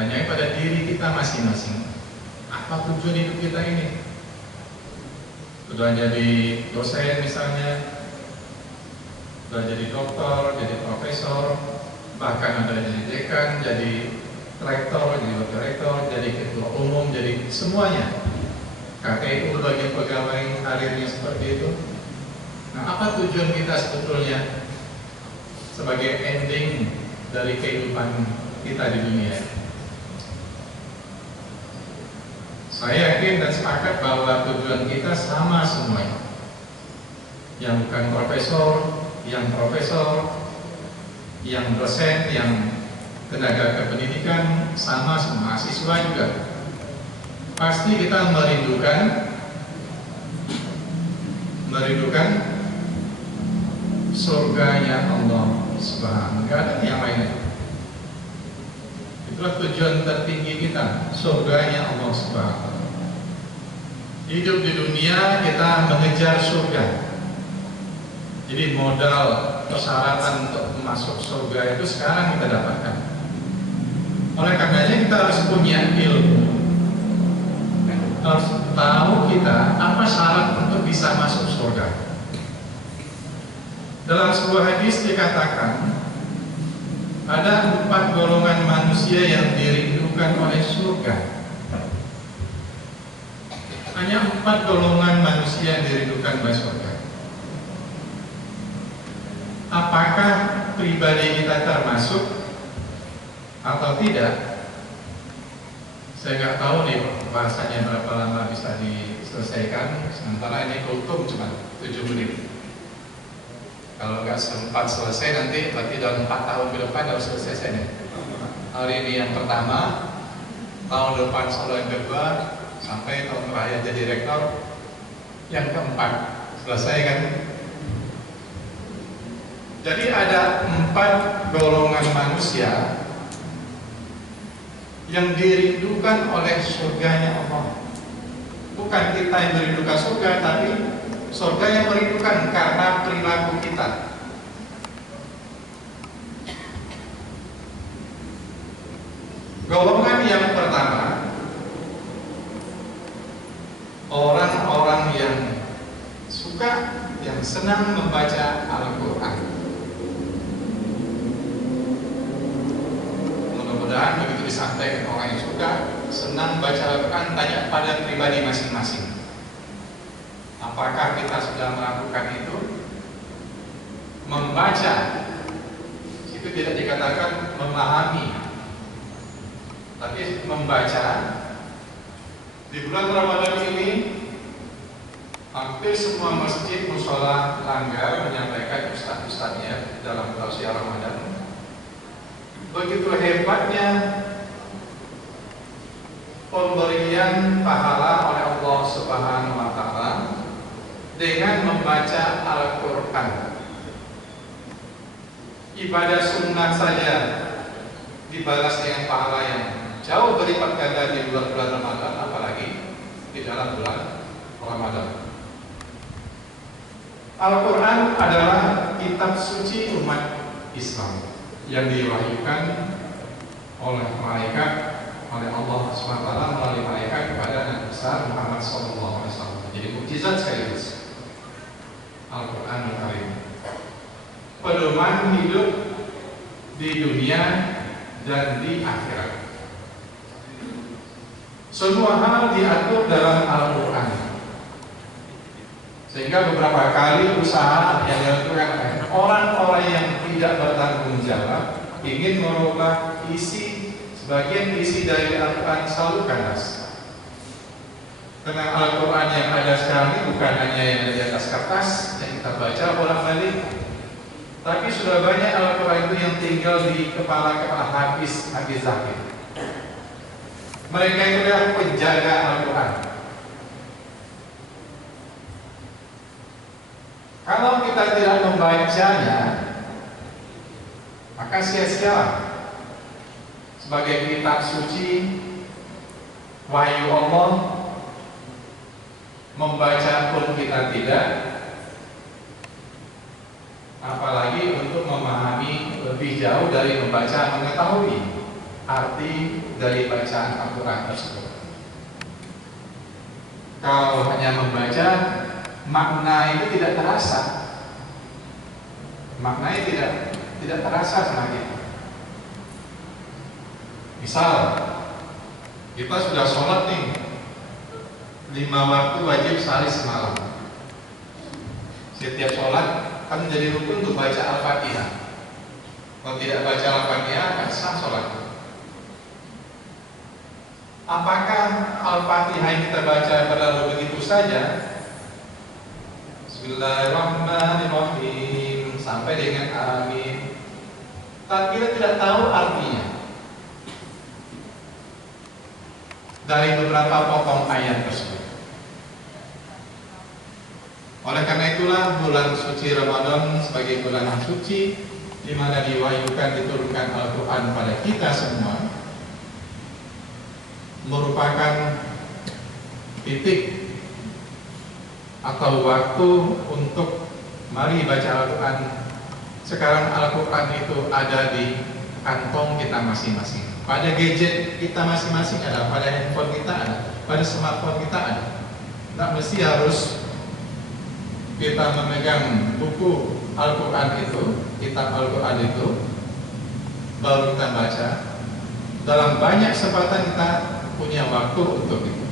Tanya pada diri kita masing-masing, apa tujuan hidup kita ini? Sudah jadi dosen misalnya, sudah jadi dokter, jadi profesor, bahkan ada jadi dekan, jadi rektor, jadi wakil rektor, jadi ketua umum, jadi semuanya. KPU bagian pegawai karirnya seperti itu. Nah, apa tujuan kita sebetulnya sebagai ending dari kehidupan kita di dunia? Saya yakin dan sepakat bahwa tujuan kita sama semuanya. Yang bukan profesor, yang dosen, yang tenaga kependidikan, sama semua mahasiswa juga. Pasti kita merindukan surganya Allah Subhanahu. Gak ada yang lainnya. Itulah tujuan tertinggi kita, surganya Allah Subhanahu. Hidup di dunia kita mengejar surga. Jadi modal persyaratan untuk masuk surga itu sekarang kita dapatkan. Oleh karenanya kita harus punya ilmu, harus tahu kita apa syarat untuk bisa masuk surga. Dalam sebuah hadis dikatakan ada 4 golongan manusia yang dirindukan oleh surga. Hanya 4 golongan manusia yang dirindukan oleh surga. Apakah pribadi kita termasuk atau tidak? Saya nggak tahu nih bahasanya berapa lama bisa diselesaikan. Sementara ini kultum cuma 7 menit. Kalau nggak sempat selesai nanti berarti dalam 4 tahun ke depan harus selesai nih. Hari ini yang pertama, tahun depan solo yang kedua, sampai tahun terakhir jadi rektor yang keempat. Selesai kan? Jadi ada 4 golongan manusia yang dirindukan oleh surganya Allah. Bukan kita yang merindukan surga, tapi surga yang merindukan karena perilaku kita. Golongan yang pertama, orang-orang yang suka, yang senang membaca Al-Quran. Mudah-mudahan begitu disampaikan orang yang suka, senang baca Al-Quran, tanya pada pribadi masing-masing. Apakah kita sudah melakukan itu? Membaca itu tidak dikatakan memahami, tapi membaca. Di bulan Ramadan ini hampir semua masjid mushola langgar menyampaikan ustaz-ustaznya dalam tausiah Ramadan. Begitu hebatnya pemberian pahala oleh Allah Subhanahu wa Ta'ala dengan membaca Al-Quran. Ibadah sunnah saja dibalas dengan pahala yang jauh berlipat ganda di bulan-bulan Ramadan, apalagi di dalam bulan Ramadan. Al-Quran adalah kitab suci umat Islam yang diwahyukan oleh malaikat, oleh Allah SWT melalui malaikat kepada Nabi besar Muhammad SAW. Jadi mukjizat sekaligus Al-Quran Al-Karim, pedoman hidup di dunia dan di akhirat. Semua hal diatur dalam Al-Quran, sehingga beberapa kali usaha yang dilakukan oleh orang-orang yang tidak bertanggung jawab ingin merubah sebagian isi dari Al-Quran selalu kandas. Karena Al-Quran yang ada sekarang ini bukan hanya yang ada di atas kertas yang kita baca bolak-balik, tapi sudah banyak Al-Quran itu yang tinggal di kepala-kepala hafiz zakir. Mereka itu adalah penjaga Al-Quran. Kalau kita tidak membacanya, maka sia-sia. Sebagai kitab suci wahyu Allah, membaca pun kita tidak, apalagi untuk memahami lebih jauh dari membaca mengetahui. arti dari bacaan Al-Quran tersebut. Kalau hanya membaca, makna itu tidak terasa. Maknanya tidak terasa sama kita. Misal, kita sudah sholat nih 5 waktu wajib sehari semalam. Setiap sholat kan menjadi rukun untuk baca Al-Fatihah. Kalau tidak baca Al-Fatihah, akan sah sholat. Apakah Al-Fatihah yang kita baca berlalu begitu saja? Bismillahirrahmanirrahim sampai dengan amin. Tapi kita tidak tahu artinya dari beberapa potong ayat tersebut. Oleh karena itulah bulan suci Ramadan sebagai bulan yang suci di mana diwahyukan diturunkan Al-Quran pada kita semua merupakan titik atau waktu untuk mari baca Al-Quran. Sekarang Al-Quran itu ada di kantong kita masing-masing, pada gadget kita masing-masing ada, pada handphone kita ada, pada smartphone kita ada. Tidak mesti harus kita memegang buku Al-Quran itu, kitab Al-Quran itu baru kita baca. Dalam banyak kesempatan kita punya waktu untuk itu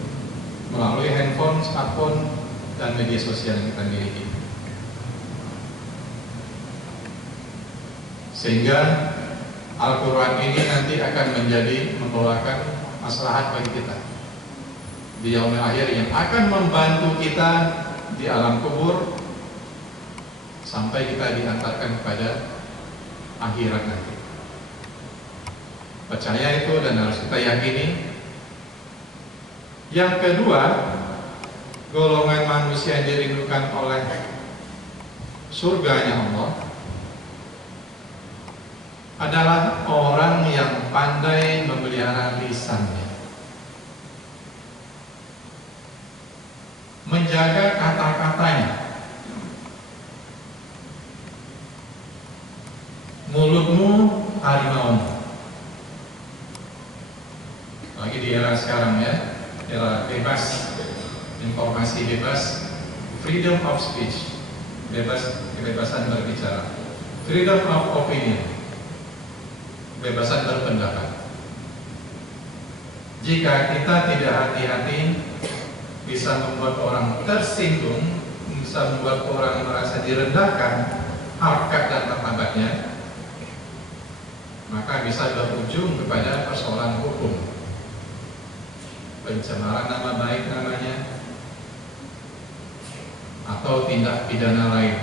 melalui handphone, smartphone, dan media sosial yang kita miliki. Sehingga Al-Quran ini nanti akan membawakan maslahat bagi kita di yaumil akhir yang akan membantu kita di alam kubur sampai kita diantarkan kepada akhirat nanti. Percaya itu dan harus kita yakini. Yang kedua, golongan manusia yang dirindukan oleh surganya Allah adalah orang yang pandai memelihara lisannya, menjaga kata-katanya. Mulutmu harimau. Lagi di era sekarang ya, era bebas, informasi bebas, freedom of speech, kebebasan berbicara, freedom of opinion, kebebasan berpendapat. Jika kita tidak hati-hati, bisa membuat orang tersinggung, bisa membuat orang merasa direndahkan harkat dan martabatnya, maka bisa berujung kepada persoalan hukum, pencemaran nama baik namanya, atau tindak pidana lain.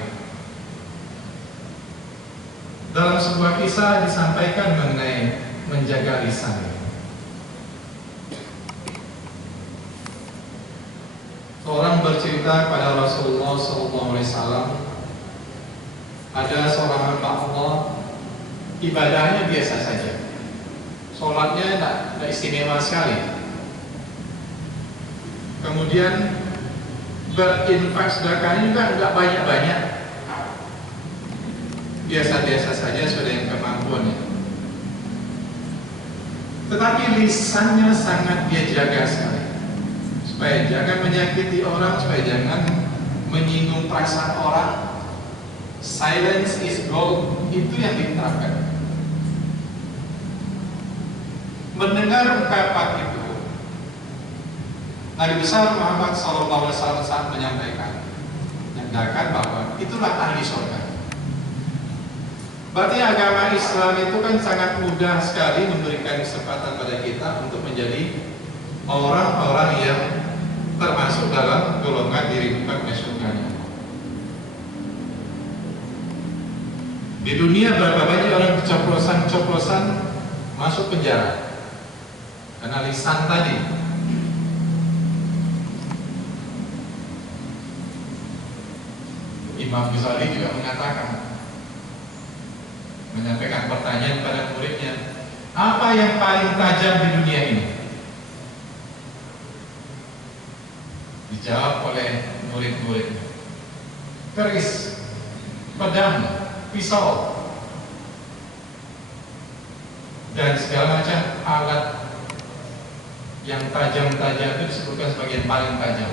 Dalam sebuah kisah disampaikan mengenai menjaga lisan. Seorang bercerita pada Rasulullah SAW, ada seorang hamba Allah, ibadahnya biasa saja, sholatnya tidak istimewa sekali. Kemudian berinfak sedekahnya juga nggak banyak-banyak, biasa-biasa saja sudah yang kemampuannya. Tetapi lisannya sangat dia jaga sekali, supaya jangan menyakiti orang, supaya jangan menyinggung perasaan orang. Silence is gold, itu yang diterapkan. Mendengar ungkapan itu, Nabi besar Muhammad SAW saat menyampaikan bahwa itulah ahli surga. Berarti agama Islam itu kan sangat mudah sekali memberikan kesempatan pada kita untuk menjadi orang-orang yang termasuk dalam golongan dirindukan oleh surganya. Di dunia berapa banyak orang coplosan masuk penjara karena lisan tadi. Imam Ghazali juga menyampaikan pertanyaan kepada muridnya, apa yang paling tajam di dunia ini? Dijawab oleh murid-muridnya, keris, pedang, pisau, dan segala macam. alat yang tajam-tajam itu disebutkan sebagai yang paling tajam.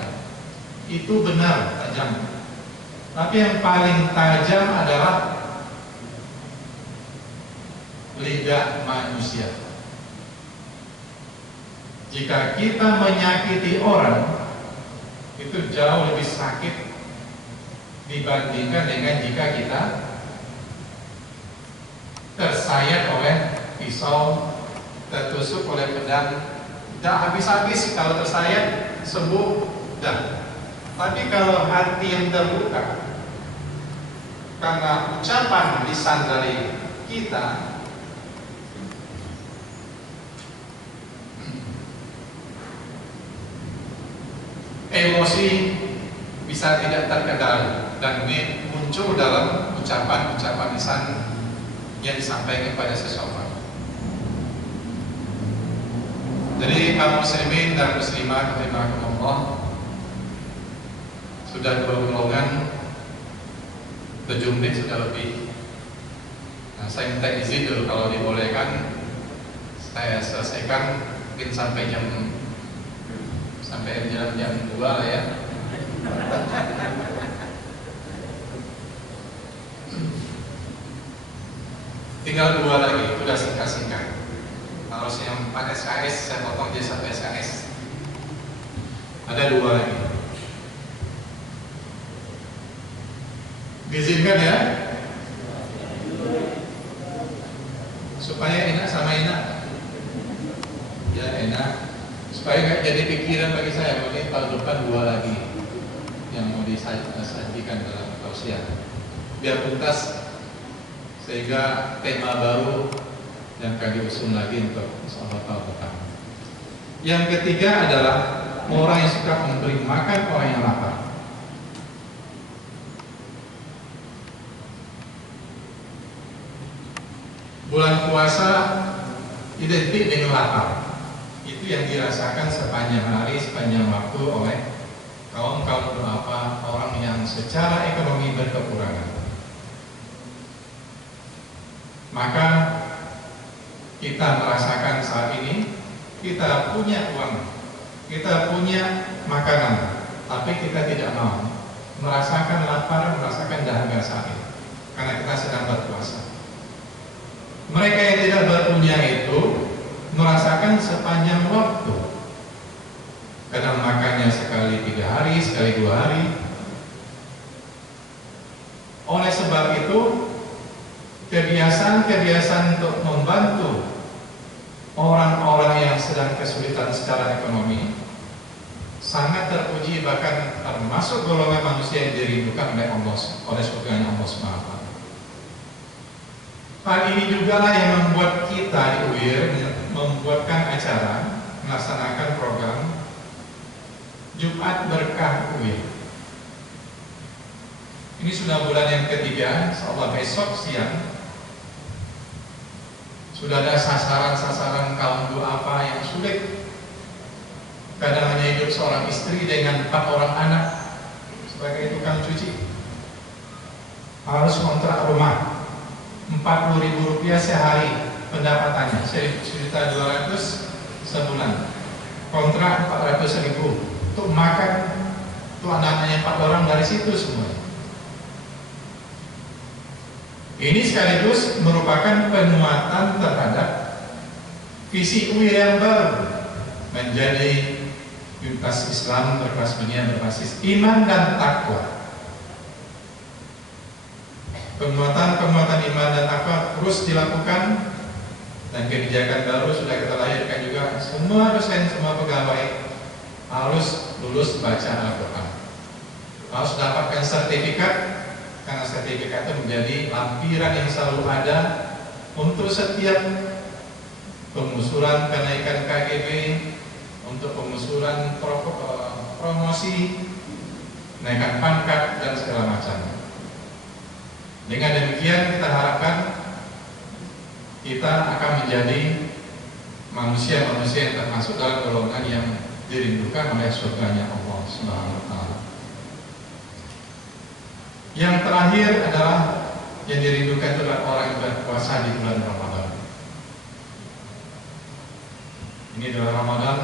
Itu benar tajam. Tapi yang paling tajam adalah lidah manusia. Jika kita menyakiti orang, itu jauh lebih sakit dibandingkan dengan jika kita tersayat oleh pisau, tertusuk oleh pedang. Tidak habis-habis kalau tersayat, sembuh, dah. Tapi kalau hati yang terluka karena ucapan lisan dari kita, emosi bisa tidak terkendali, dan ini muncul dalam ucapan-ucapan lisan yang disampaikan kepada seseorang. Jadi kaum muslimin dan muslimat rahimakumullah, sudah 2 golongan, 7 menit sudah lebih. Nah, saya minta izin dulu, kalau dibolehkan saya selesaikan mungkin sampai jam 2 lah ya. Tinggal 2 lagi, udah singkat-singkat. Harus yang 4 SKS saya potong jadi 1 SKS. Ada 2 lagi. Diizinkan ya, supaya enak sama enak. Ya enak, supaya nggak jadi pikiran bagi saya. Ini tahun depan 2 lagi yang mau disajikan dalam tausiah, biar tuntas, sehingga tema baru yang akan diusung lagi untuk sahabat tahun depan. Yang ketiga adalah orang yang suka memberi makan orang yang lapar. Bulan puasa identik dengan lapar. Itu yang dirasakan sepanjang hari, sepanjang waktu oleh kaum-kaum duafa, orang yang secara ekonomi berkekurangan. Maka kita merasakan saat ini, kita punya uang, kita punya makanan, tapi kita tidak mau merasakan lapar, merasakan dahaga saat ini, karena kita sedang berpuasa. Mereka yang tidak berpunya itu merasakan sepanjang waktu, kadang makannya sekali 3 hari, sekali 2 hari. Oleh sebab itu, kebiasaan untuk membantu orang-orang yang sedang kesulitan secara ekonomi sangat terpuji, bahkan termasuk golongan manusia yang dirindukan oleh Allah, oleh surganya Allah SWT. Hal ini juga lah yang membuat kita di UIR membuatkan acara, melaksanakan program Jumat Berkah UIR. Ini sudah bulan yang ketiga, insyaallah besok siang sudah ada sasaran-sasaran kaum duafa yang sulit. Kadang hanya hidup seorang istri dengan 4 orang anak sebagai tukang cuci, harus kontrak rumah, 40.000 rupiah sehari pendapatannya, 1.200.000 sebulan, kontrak 400.000 untuk makan, untuk anak-anaknya 4 orang dari situ semua. Ini sekaligus merupakan penguatan terhadap visi UIR yang baru, menjadi universitas Islam berkelas dunia berbasis iman dan takwa. Penguatan iman dan takwa terus dilakukan, dan kebijakan baru sudah kita lahirkan juga. Semua dosen, semua pegawai harus lulus baca Al-Quran, harus dapatkan sertifikat, karena sertifikat itu menjadi lampiran yang selalu ada untuk setiap pengusulan kenaikan KGB, untuk pengusulan promosi, kenaikan pangkat dan segala macam. Dengan demikian kita harapkan kita akan menjadi manusia-manusia yang termasuk dalam golongan yang dirindukan oleh surganya Allah Subhanahu wa Ta'ala. Yang terakhir adalah yang dirindukan adalah orang yang berpuasa di bulan Ramadan. Ini adalah Ramadan.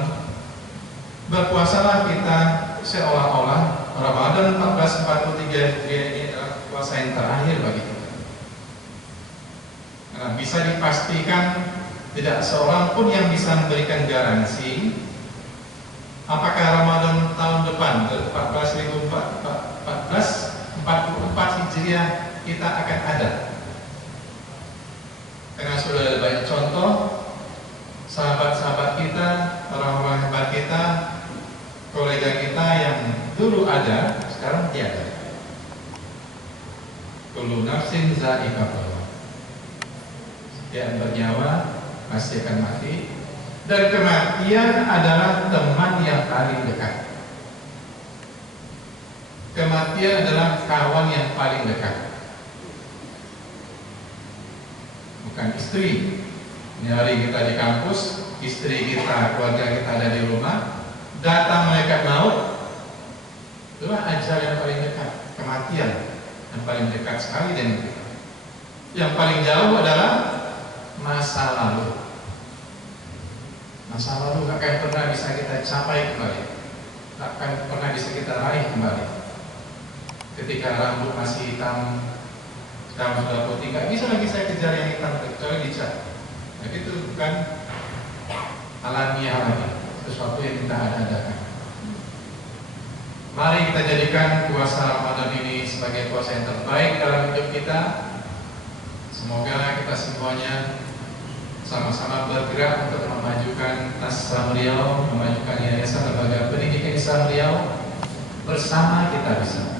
Berpuasalah kita seolah-olah Ramadan 1443 Hijriah ini adalah puasa yang terakhir bagi kita. Nah, bisa dipastikan tidak seorang pun yang bisa memberikan garansi apakah Ramadan tahun depan 1444 Hijriah kita akan ada. Karena sudah ada banyak contoh sahabat-sahabat kita, orang-orang hebat kita, kolega kita yang dulu ada, sekarang tiada. Kullu nafsin za'iqatul maut. Setiap bernyawa pasti akan mati, dan kematian adalah teman yang paling dekat. Kematian adalah kawan yang paling dekat. Bukan istri. Ini hari kita di kampus, istri kita, keluarga kita ada di rumah, datang malaikat maut, itulah ajal yang paling dekat, kematian yang paling dekat sekali dengan kita. Yang paling jauh adalah masa lalu. Masa lalu tak akan pernah bisa kita capai kembali, tak akan pernah bisa kita raih kembali. Ketika rambut masih hitam, sekarang sudah putih, nggak bisa lagi saya kejar yang hitam kecuali dicat. Nah, itu bukan alamiah lagi, sesuatu yang kita ada-adakan. Mari kita jadikan puasa Ramadan ini sebagai puasa yang terbaik dalam hidup kita. Semoga kita semuanya sama-sama bergerak untuk memajukan Islam Riau, memajukan Yayasan Lembaga Pendidikan Islam Riau. Bersama kita bisa.